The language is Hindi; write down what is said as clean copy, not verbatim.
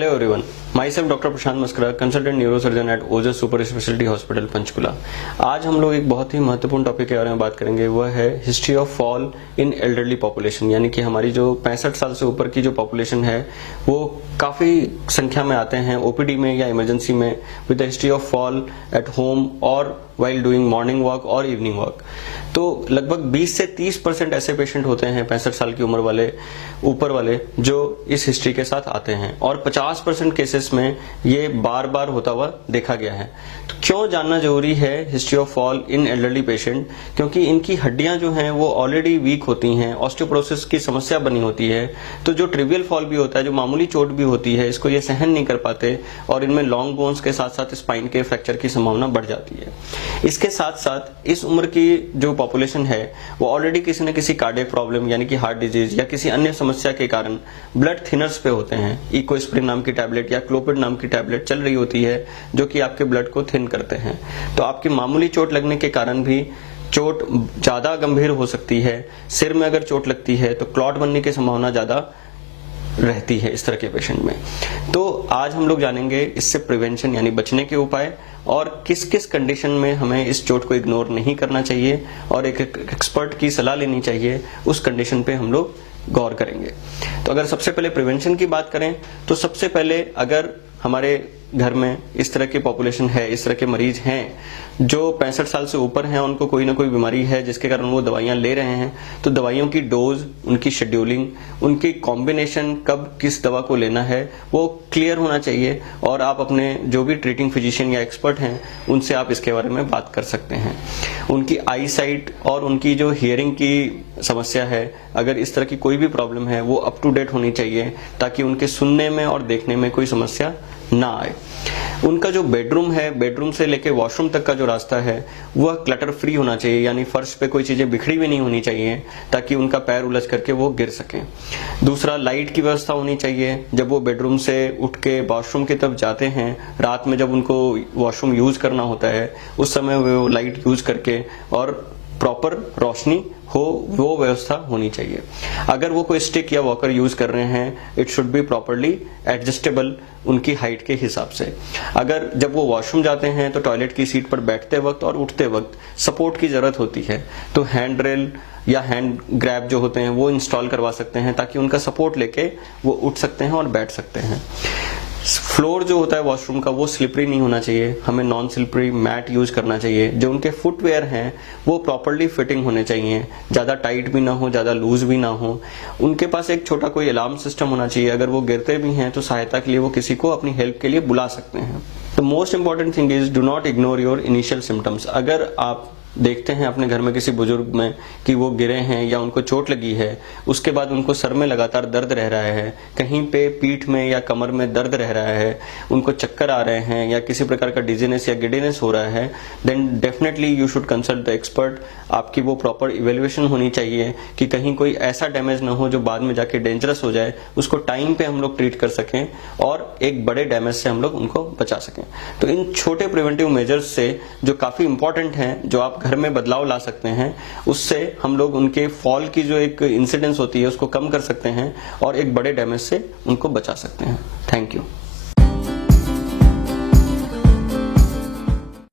Hello everyone, myself डॉक्टर प्रशांत मस्करा, कंसल्टेंट न्यूरोसर्जन एट ओजस सुपर स्पेशलिटी हॉस्पिटल पंचकुला। आज हम लोग एक बहुत ही महत्वपूर्ण टॉपिक के बारे में बात करेंगे, वह है history of fall in elderly population. यानी कि हमारी जो 65 साल से ऊपर की जो पॉपुलेशन है वो काफी संख्या में आते हैं ओपीडी में या इमरजेंसी में with the history of fall at home और वाइल डूइंग मॉर्निंग वॉक और इवनिंग वॉक। तो लगभग 20 से 30% ऐसे पेशेंट होते हैं 65 साल की उम्र वाले ऊपर वाले जो इस हिस्ट्री के साथ आते हैं, और 50% केसेस में ये बार बार होता हुआ देखा गया है। तो क्यों जानना जरूरी है history of fall in elderly patient? क्योंकि इनकी हड्डियां जो हैं वो ऑलरेडी वीक होती हैं, ऑस्टियोपोरोसिस की समस्या बनी होती है। तो जो ट्रिवियल फॉल भी होता है, जो मामूली चोट भी होती है, इसको ये सहन नहीं कर पाते और इनमें लॉन्ग बोन्स के साथ साथ स्पाइन के फ्रैक्चर की संभावना बढ़ जाती है। इसके साथ साथ इस उम्र की जो पॉपुलेशन है वो ऑलरेडी किसी न किसी कार्डियक प्रॉब्लम यानी कि हार्ट डिजीज या किसी अन्य समस्या के कारण ब्लड थिनर्स पे होते हैं। इकोस्प्रिन नाम की टैबलेट या क्लोपिड नाम की टैबलेट चल रही होती है जो कि आपके ब्लड को थिन करते हैं। तो आपकी मामूली चोट लगने के कारण भी चोट ज्यादा गंभीर हो सकती है। सिर में अगर चोट लगती है तो क्लॉट बनने की संभावना ज्यादा रहती है इस तरह के पेशेंट में। तो आज हम लोग जानेंगे इससे प्रिवेंशन यानी बचने के उपाय और किस किस कंडीशन में हमें इस चोट को इग्नोर नहीं करना चाहिए और एक एक्सपर्ट की सलाह लेनी चाहिए, उस कंडीशन पे हम लोग गौर करेंगे। तो अगर सबसे पहले प्रिवेंशन की बात करें तो सबसे पहले अगर हमारे घर में इस तरह की पॉपुलेशन है, इस तरह के मरीज हैं जो 65 साल से ऊपर हैं, उनको कोई ना कोई बीमारी है जिसके कारण वो दवाइयां ले रहे हैं, तो दवाइयों की डोज, उनकी शेड्यूलिंग, उनकी कॉम्बिनेशन, कब किस दवा को लेना है वो क्लियर होना चाहिए। और आप अपने जो भी ट्रीटिंग फिजिशियन या एक्सपर्ट हैं उनसे आप इसके बारे में बात कर सकते हैं। उनकी आई साइट और उनकी जो हियरिंग की समस्या है, अगर इस तरह की कोई भी प्रॉब्लम है वो अप टू डेट होनी चाहिए ताकि उनके सुनने में और देखने में कोई समस्या ना आए। उनका जो बेडरूम है, बेडरूम से लेके वॉशरूम तक का जो रास्ता है वह क्लटर फ्री होना चाहिए, यानी फर्श पे कोई चीजें बिखरी हुई नहीं होनी चाहिए ताकि उनका पैर उलझ करके वो गिर सके। दूसरा, लाइट की व्यवस्था होनी चाहिए। जब वो बेडरूम से उठ के वॉशरूम की तरफ जाते हैं, रात में जब उनको वॉशरूम यूज करना होता है उस समय वो लाइट यूज करके और प्रॉपर रोशनी हो वो व्यवस्था होनी चाहिए। अगर वो कोई स्टिक या वॉकर यूज कर रहे हैं, it should be properly adjustable उनकी हाइट के हिसाब से। अगर जब वो वॉशरूम जाते हैं तो टॉयलेट की सीट पर बैठते वक्त और उठते वक्त सपोर्ट की जरूरत होती है, तो हैंड रेल या हैंड ग्रैब जो होते हैं वो इंस्टॉल करवा सकते हैं ताकि उनका सपोर्ट लेके वो उठ सकते हैं और बैठ सकते हैं। फ्लोर जो होता है वॉशरूम का वो स्लिपरी नहीं होना चाहिए, हमें नॉन स्लिपरी मैट यूज करना चाहिए। जो उनके फुटवेयर हैं वो प्रॉपरली फिटिंग होने चाहिए, ज्यादा टाइट भी ना हो, ज्यादा लूज भी ना हो। उनके पास एक छोटा कोई अलार्म सिस्टम होना चाहिए, अगर वो गिरते भी हैं तो सहायता के लिए वो किसी को अपनी हेल्प के लिए बुला सकते हैं। The most important thing is do not ignore your initial symptoms. अगर आप देखते हैं अपने घर में किसी बुजुर्ग में कि वो गिरे हैं या उनको चोट लगी है, उसके बाद उनको सर में लगातार दर्द रह रहा है, कहीं पे पीठ में या कमर में दर्द रह रहा है, उनको चक्कर आ रहे हैं या किसी प्रकार का डिजीनेस या गिडीनेस हो रहा है, then definitely you should consult the expert. आपकी वो प्रॉपर इवेल्युएशन होनी चाहिए कि कहीं कोई ऐसा डैमेज ना हो जो बाद में जाके डेंजरस हो जाए, उसको टाइम पे हम लोग ट्रीट कर सकें और एक बड़े डैमेज से हम लोग उनको बचा सकें। तो इन छोटे प्रिवेंटिव मेजर्स से जो काफी इंपॉर्टेंट हैं, जो आप घर में बदलाव ला सकते हैं, उससे हम लोग उनके फॉल की जो एक इंसिडेंस होती है उसको कम कर सकते हैं और एक बड़े डैमेज से उनको बचा सकते हैं। Thank you.